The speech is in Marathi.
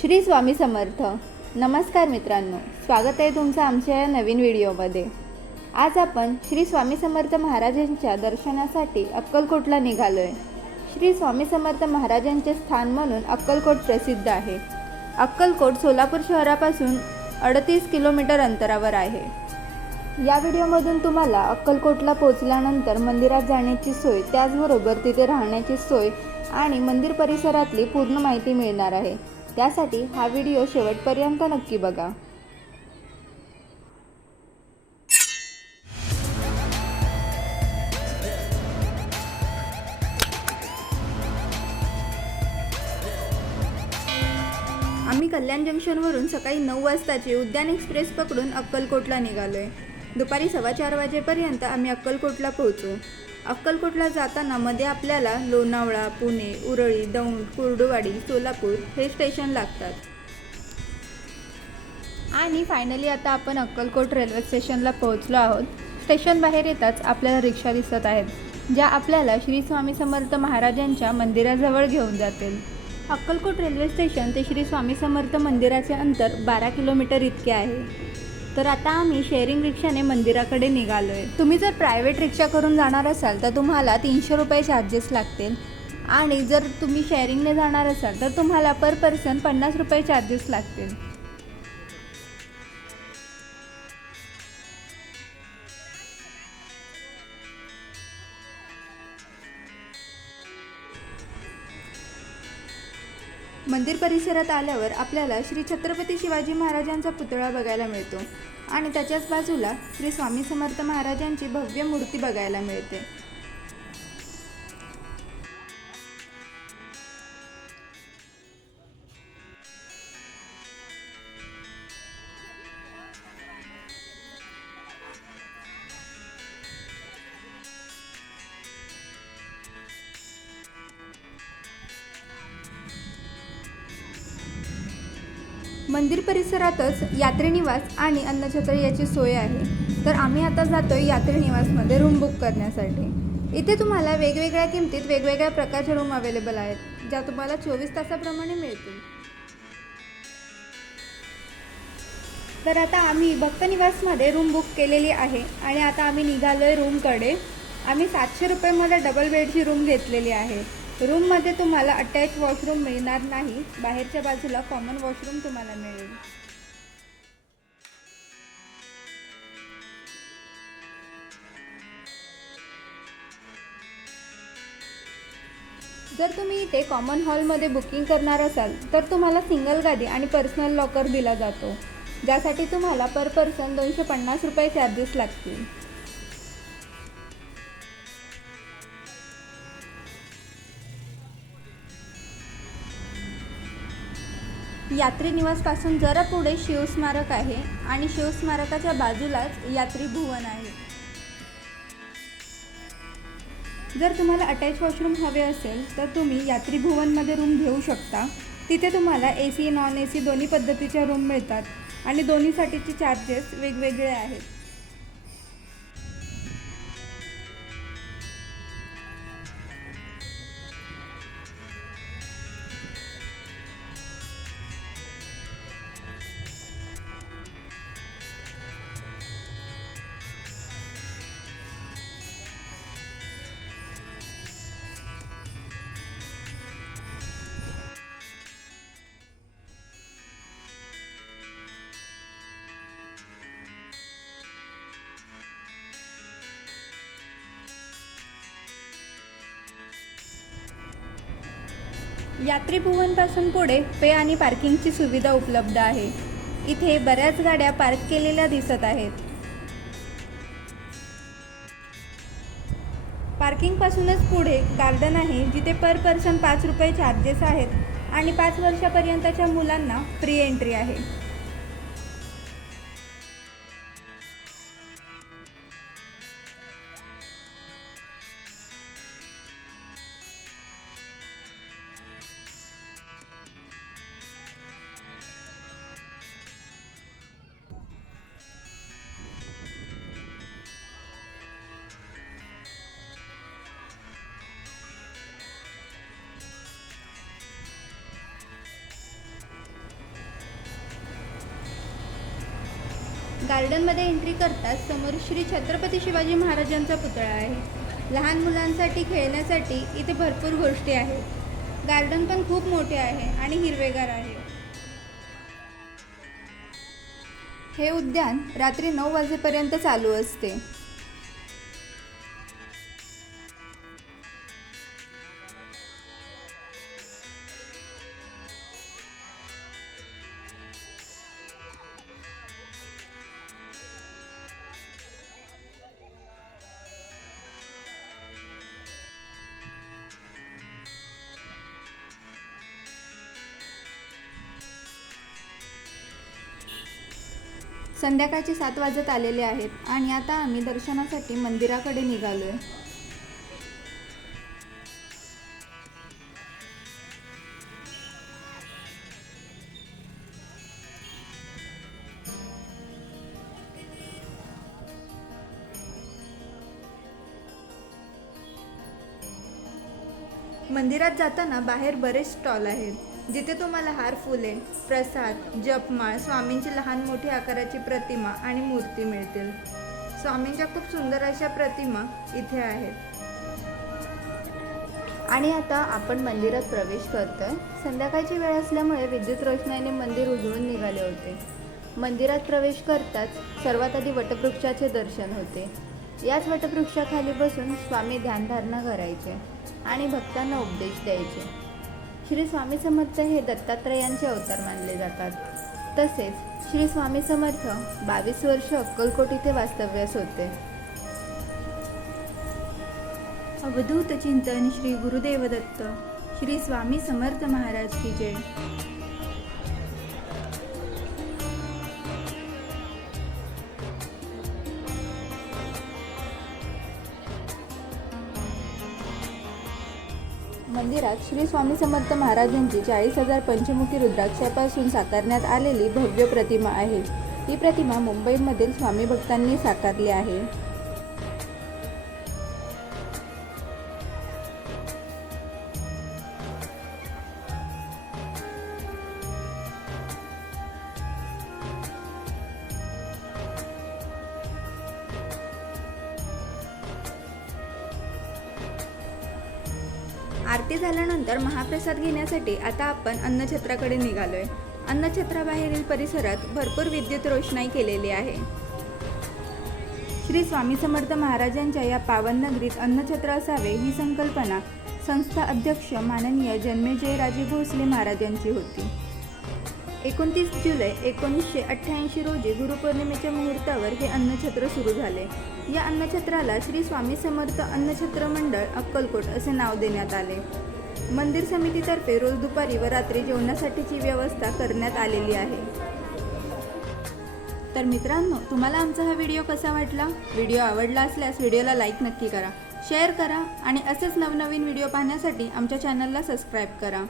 श्री स्वामी समर्थ. नमस्कार मित्रांनो स्वागत आहे तुमचं आमच्या या नवीन व्हिडिओमध्ये. आज आपण श्री स्वामी समर्थ महाराजांच्या दर्शनासाठी अक्कलकोटला निघालो आहे श्री स्वामी समर्थ महाराजांचे स्थान म्हणून अक्कलकोट प्रसिद्ध आहे. अक्कलकोट सोलापूर शहरापासून अडतीस किलोमीटर अंतरावर आहे. या व्हिडिओमधून तुम्हाला अक्कलकोटला पोहोचल्यानंतर मंदिरात जाण्याची सोय त्याचबरोबर तिथे राहण्याची सोय आणि मंदिर परिसरातली पूर्ण माहिती मिळणार आहे. त्यासाठी हा व्हिडिओ शेवटपर्यंत नक्की बघा. आम्ही कल्याण जंक्शनवरून सकाळी नऊ वाजताची उद्यान एक्सप्रेस पकडून अक्कलकोटला निघालो आहे दुपारी सव्वा चार वाजेपर्यंत आम्ही अक्कलकोटला पोहोचू. अक्कलकोटला जाताना मध्ये आपल्याला लोणावळा पुणे उरळी दौंड कुर्डुवाडी सोलापूर हे स्टेशन लागतात. आणि फायनली आता आपण अक्कलकोट रेल्वे स्टेशनला पोहोचलो आहोत. स्टेशन बाहेर येताच आपल्याला रिक्षा दिसत आहेत ज्या आपल्याला श्री स्वामी समर्थ महाराजांच्या मंदिराजवळ घेऊन जातील. अक्कलकोट रेल्वे स्टेशन ते श्री स्वामी समर्थ मंदिराचे अंतर बारा किलोमीटर इतके आहे. तर आता आम्ही शेअरिंग रिक्षाने मंदिराकडे निघालो आहे तुम्ही जर प्रायव्हेट रिक्षा करून जाणार असाल तर तुम्हाला तीनशे रुपये चार्जेस लागतील. आणि जर तुम्ही शेअरिंगने जाणार असाल तर तुम्हाला पर पर्सन पन्नास रुपये चार्जेस लागतील. मंदिर परिसरात आल्यावर आपल्याला श्री छत्रपती शिवाजी महाराजांचा पुतळा बघायला मिळतो. आणि त्याच्याच बाजूला श्री स्वामी समर्थ महाराजांची भव्य मूर्ती बघायला मिळते. मंदिर परिसरातच यात्रेनिवास आणि अन्नछत्र याची सोय आहे. तर आम्ही आता जातो आहे यात्रेनिवासमध्ये रूम बुक करण्यासाठी. इथे तुम्हाला वेगवेगळ्या किमतीत वेगवेगळ्या प्रकारच्या रूम अवेलेबल आहेत ज्या तुम्हाला चोवीस तासाप्रमाणे मिळतील. तर आता आम्ही भक्तनिवासमध्ये रूम बुक केलेली आहे आणि आता आम्ही निघालो आहे रूमकडे आम्ही सातशे रुपयेमध्ये डबल बेडची रूम घेतलेली आहे. रूममध्ये तुम्हाला अटॅच वॉशरूम मिळणार नाही. बाहेरच्या बाजूला कॉमन वॉशरूम तुम्हाला मिळेल. जर तुम्ही इथे कॉमन हॉलमध्ये बुकिंग करणार असाल तर तुम्हाला सिंगल गादी आणि पर्सनल लॉकर दिला जातो. ज्यासाठी तुम्हाला पर पर्सन दोनशे पन्नास रुपये चार्जेस लागतील. यात्री निवासपासून जरा पुढे शिवस्मारक आहे आणि शिवस्मारकाच्या बाजूलाच यात्री भुवन आहे. जर तुम्हाला अटॅच वॉशरूम हवे असेल तर तुम्ही यात्री भुवनमध्ये रूम घेऊ शकता. तिथे तुम्हाला A C non A C दोन्ही पद्धतीच्या रूम मिळतात आणि दोन्हीसाठीचे चार्जेस वेगवेगळे आहेत. यात्रीभुवनपासून पुढे पे आणि पार्किंगची सुविधा उपलब्ध आहे. इथे बऱ्याच गाड्या पार्क केलेल्या दिसत आहेत. पार्किंगपासूनच पुढे गार्डन आहे जिथे पर पर्सन पाच रुपये चार्जेस आहेत आणि पाच वर्षापर्यंतच्या मुलांना फ्री एंट्री आहे. गार्डनमध्ये एंट्री करताच समोर श्री छत्रपती शिवाजी महाराजांचा पुतळा आहे. लहान मुलांसाठी खेळण्यासाठी इथे भरपूर गोष्टी आहेत. गार्डन पण खूप मोठे आहे आणि हिरवेगार आहे. हे उद्यान रात्री नऊ वाजेपर्यंत चालू असते. संध्याकाळचे सात वाजत आलेले आहेत आणि आता आम्ही दर्शनासाठी मंदिराकडे निघालोय. मंदिरात जाताना बाहेर बरेच स्टॉल आहेत. जिथे तुम्हाला हार फुले प्रसाद जपमाळ स्वामींची लहान मोठी आकाराची प्रतिमा आणि मूर्ती मिळतील. स्वामींच्या खूप सुंदर अशा प्रतिमा इथे आहेत. आणि आता आपण मंदिरात प्रवेश करतोय. संध्याकाळची वेळ असल्यामुळे विद्युत रोषणाईने मंदिर उजळून निघाले होते. मंदिरात प्रवेश करताच सर्वात आधी वटवृक्षाचे दर्शन होते. याच वटवृक्षाखाली बसून स्वामी ध्यानधारणा करायचे आणि भक्तांना उपदेश द्यायचे. श्री स्वामी समर्थ हे दत्तात्रयांचे अवतार मानले जातात. तसेच श्री स्वामी समर्थ बावीस वर्ष अक्कलकोट इथे वास्तव्यास होते. अवधूत चिंतन श्री गुरुदेव दत्त श्री स्वामी समर्थ महाराज की जय. मंदिरात श्री स्वामी समर्थ महाराजांची चाळीस हजार पंचमुखी रुद्राक्षापासून साकारण्यात आलेली भव्य प्रतिमा आहे. ही प्रतिमा मुंबईमधील स्वामी भक्तांनी साकारली आहे. आरती झाल्यानंतर महाप्रसाद घेण्यासाठी आता आपण अन्नछत्राकडे निघालोय. अन्नछत्राबाहेरील परिसरात भरपूर विद्युत रोषणाई केलेली आहे. श्री स्वामी समर्थ महाराजांच्या या पावन नगरीत अन्नछत्र असावे ही संकल्पना संस्था अध्यक्ष माननीय जन्मेजय राजे भोसले महाराजांची होती. एकोणतीस जुलै एकोणीसशे अठ्ठ्याऐंशी रोजी गुरुपौर्णिमेच्या मुहूर्तावर हे अन्नछत्र सुरू झाले. या अन्नछत्राला श्री स्वामी समर्थ अन्नछत्र मंडळ अक्कलकोट असे नाव देण्यात आले. मंदिर समितीतर्फे रोज दुपारी व रात्री जेवणासाठीची व्यवस्था करण्यात आलेली आहे. तर मित्रांनो तुम्हाला आमचा हा व्हिडिओ कसा वाटला? व्हिडिओ आवडला असल्यास व्हिडिओला लाईक नक्की करा शेअर करा आणि असेच नवनवीन व्हिडिओ पाहण्यासाठी आमच्या चॅनलला सबस्क्राईब करा.